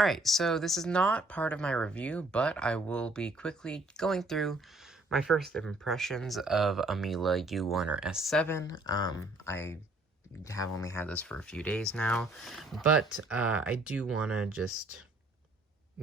Alright, so this is not part of my review, but I will be quickly going through my first impressions of a Miele U1 or S7. I have only had this for a few days now, but I do want to just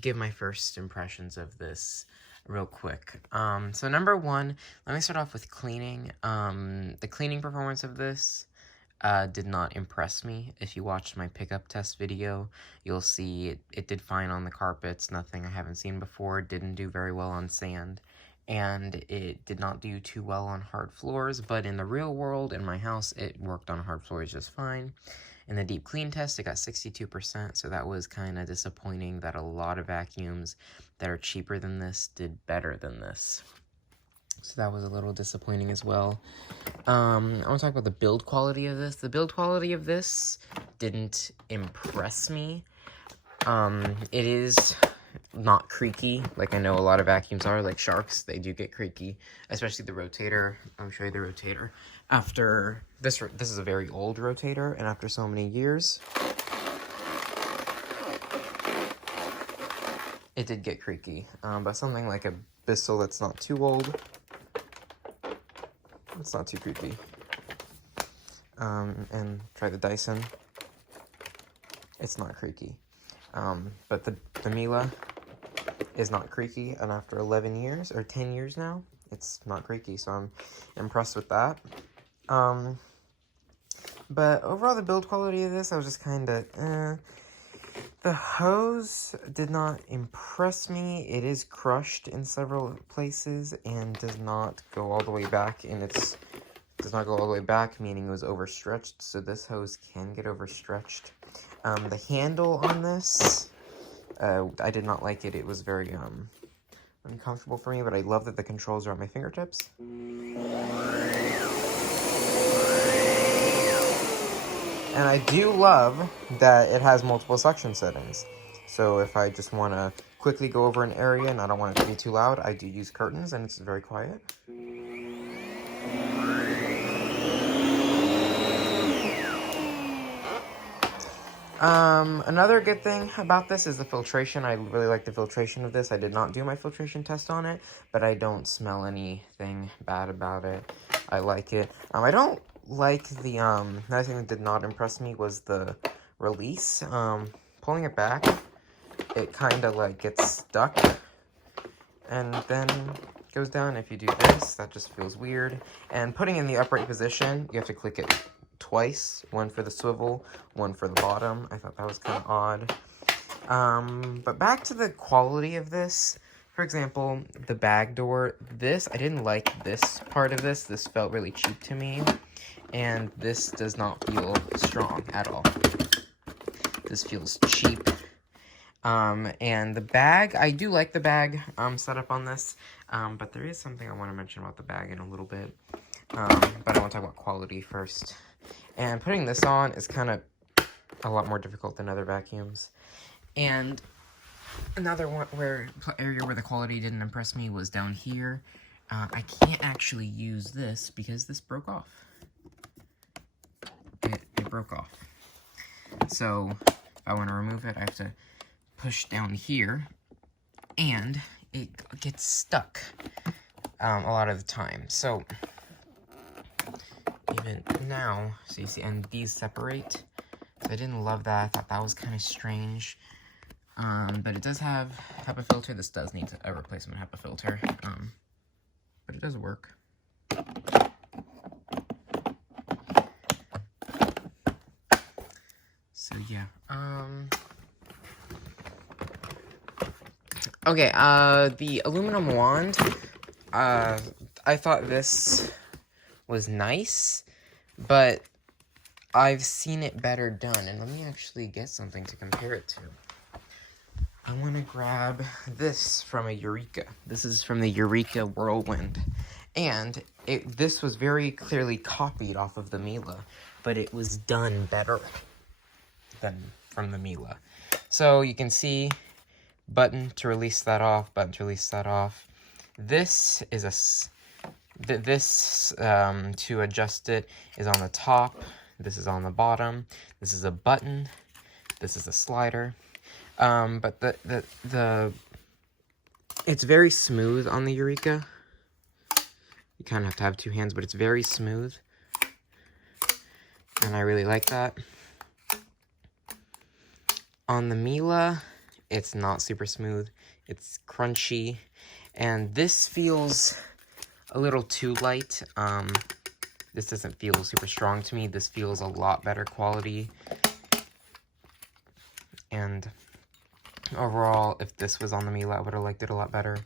give my first impressions of this real quick. So number one, let me start off with cleaning. The cleaning performance of this did not impress me. If you watched my pickup test video, you'll see it did fine on the carpets, nothing I haven't seen before, didn't do very well on sand, and it did not do too well on hard floors, but in the real world, in my house, it worked on hard floors just fine. In the deep clean test, it got 62%, so that was kind of disappointing that a lot of vacuums that are cheaper than this did better than this. So that was a little disappointing as well. I want to talk about the build quality of this. The build quality of this didn't impress me. It is not creaky, like I know a lot of vacuums are, like Sharks, they do get creaky, especially the rotator. Let me show you the rotator. After this is a very old rotator, and after so many years, it did get creaky. But something like a Bissell that's not too old, it's not too creepy. And try the Dyson. It's not creaky. But the Miele is not creaky, and after 11 years, or 10 years now, it's not creaky, so I'm impressed with that. But overall, the build quality of this, I was just kind of, The hose did not impress me. It is crushed in several places and does not go all the way back, meaning it was overstretched, so this hose can get overstretched. The handle on this, I did not like it. It was very uncomfortable for me, but I love that the controls are on my fingertips. And I do love that it has multiple suction settings. So if I just want to quickly go over an area and I don't want it to be too loud, I do use curtains, and it's very quiet. Another good thing about this is the filtration. I really like the filtration of this. I did not do my filtration test on it, but I don't smell anything bad about it. I like it. I don't like the, another thing that did not impress me was the release. Pulling it back, it kind of like gets stuck and then goes down. If you do this, that just feels weird. And putting in the upright position, you have to click it twice, one for the swivel, one for the bottom. I thought that was kind of odd. But back to the quality of this. For example, the bag door, I didn't like this part of this. This felt really cheap to me, and this does not feel strong at all. This feels cheap. And the bag, I do like the bag setup on this, but there is something I want to mention about the bag in a little bit. But I want to talk about quality first. And putting this on is kind of a lot more difficult than other vacuums. And another area where the quality didn't impress me was down here. I can't actually use this because this broke off. It broke off. So if I want to remove it, I have to push down here, and it gets stuck a lot of the time. So even now, so you see, and these separate. So I didn't love that. I thought that was kind of strange. But it does have HEPA filter. This does need a replacement HEPA filter. But it does work. So yeah. Okay, the aluminum wand, I thought this was nice, but I've seen it better done, and let me actually get something to compare it to. I want to grab this from a Eureka. This is from the Eureka Whirlwind, and this was very clearly copied off of the Miele, but it was done better than from the Miele. So you can see, button to release that off, button to release that off. This is to adjust it is on the top. This is on the bottom. This is a button. This is a slider. But it's very smooth on the Eureka. You kind of have to have two hands, but it's very smooth. And I really like that. On the Miele, it's not super smooth. It's crunchy. And this feels a little too light. This doesn't feel super strong to me. This feels a lot better quality. And overall, if this was on the Miele, I would have liked it a lot better.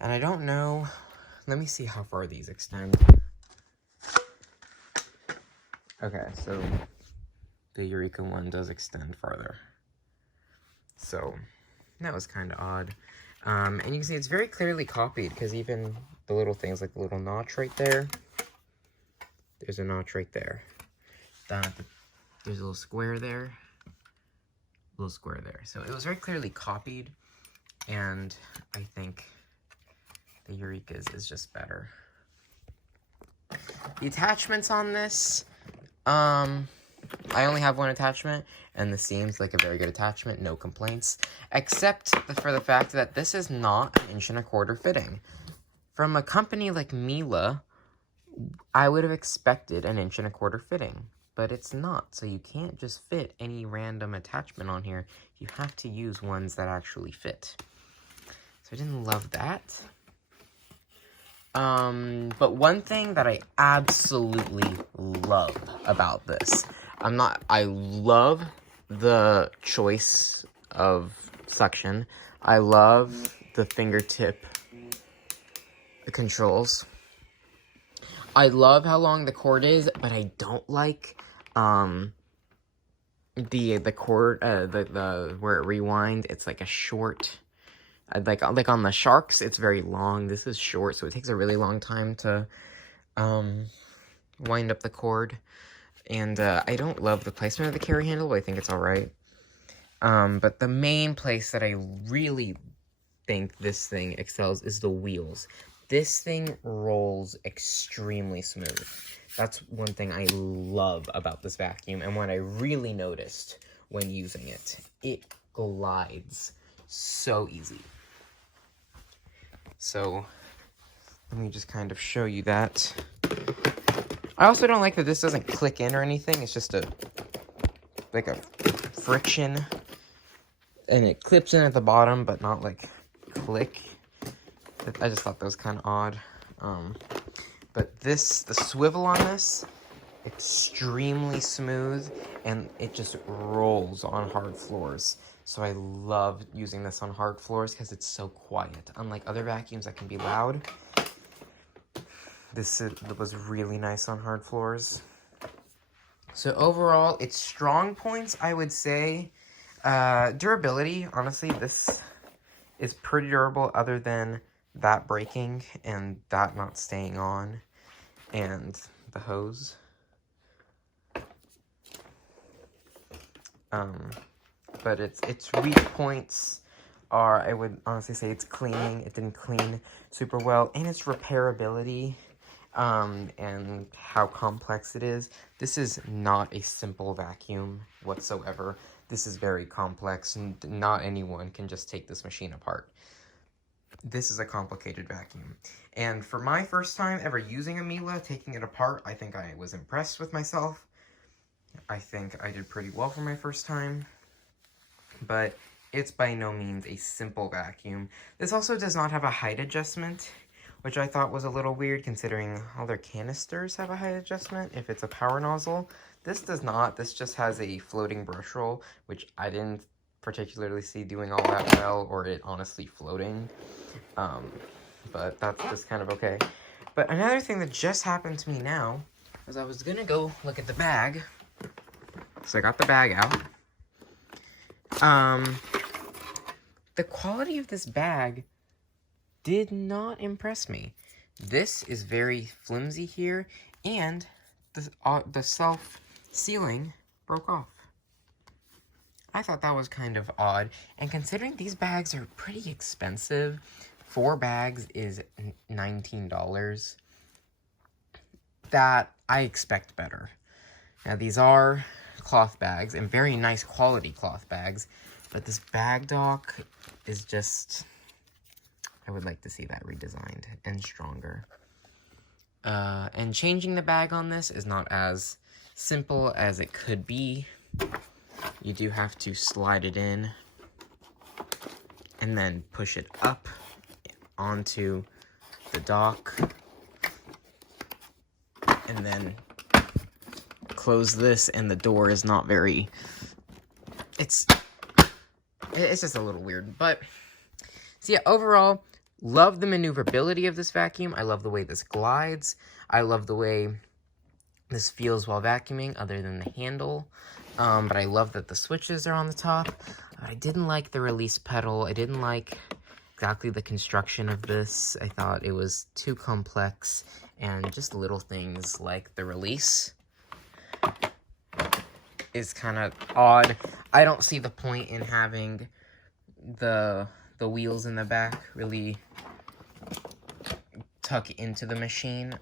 And I don't know. Let me see how far these extend. Okay, so the Eureka one does extend farther. So that was kind of odd. And you can see it's very clearly copied, because even the little things like the little notch right there, there's a notch right there. There's a little square there, little square there. So it was very clearly copied, and I think the Eureka's is just better. The attachments on this, I only have one attachment, and this seems like a very good attachment, no complaints, except for the fact that this is not an 1.25" fitting. From a company like Miele, I would have expected an 1.25" fitting, but it's not, so you can't just fit any random attachment on here. You have to use ones that actually fit. So I didn't love that. But one thing that I absolutely love about this, I love the choice of suction. I love the fingertip controls. I love how long the cord is, but I don't like, the cord, where it rewinds. It's like a short, like on the Sharks, it's very long. This is short, so it takes a really long time to, wind up the cord. And, I don't love the placement of the carry handle, but I think it's alright. But the main place that I really think this thing excels is the wheels. This thing rolls extremely smooth. That's one thing I love about this vacuum, and what I really noticed when using it. It glides so easy. So, let me just kind of show you that. I also don't like that this doesn't click in or anything. It's just like a friction, and it clips in at the bottom, but not like click. I just thought that was kind of odd. But the swivel on this, extremely smooth, and it just rolls on hard floors. So I love using this on hard floors because it's so quiet. Unlike other vacuums that can be loud, this was really nice on hard floors. So overall, its strong points, I would say, durability. Honestly, this is pretty durable, other than that breaking and that not staying on, and the hose. But its weak points are, I would honestly say, it's cleaning. It didn't clean super well, and its repairability, and how complex it is. This is not a simple vacuum whatsoever. This is very complex, and not anyone can just take this machine apart. This is a complicated vacuum. And for my first time ever using a Miele, taking it apart, I think I was impressed with myself. I think I did pretty well for my first time. But it's by no means a simple vacuum. This also does not have a height adjustment, which I thought was a little weird, considering all their canisters have a height adjustment if it's a power nozzle. This does not. This just has a floating brush roll, which I didn't particularly see doing all that well, or it honestly floating. But that's just kind of okay. But another thing that just happened to me now is I was gonna go look at the bag. So I got the bag out. The quality of this bag did not impress me. This is very flimsy here, and the self-sealing broke off. I thought that was kind of odd, and considering these bags are pretty expensive, 4 bags is $19, that I expect better. Now, these are cloth bags, and very nice quality cloth bags, but this bag dock is just, I would like to see that redesigned and stronger. And changing the bag on this is not as simple as it could be. You do have to slide it in and then push it up onto the dock, and then close this, and the door is not very, it's just a little weird. But so yeah, overall, love the maneuverability of this vacuum. I love the way this glides. I love the way this feels while vacuuming, other than the handle. But I love that the switches are on the top. I didn't like the release pedal. I didn't like exactly the construction of this. I thought it was too complex, and just little things like the release is kind of odd. I don't see the point in having the wheels in the back really tuck into the machine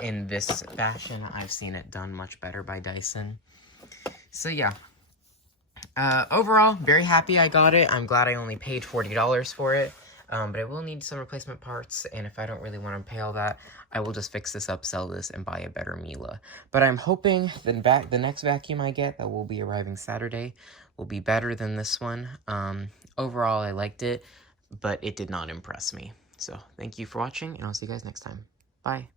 in this fashion. I've seen it done much better by Dyson. So yeah, overall, very happy I got it. I'm glad I only paid $40 for it, but I will need some replacement parts, and if I don't really want to pay all that, I will just fix this up, sell this, and buy a better Miele. But I'm hoping the next vacuum I get, that will be arriving Saturday, will be better than this one. Overall, I liked it, but it did not impress me. So thank you for watching, and I'll see you guys next time. Bye.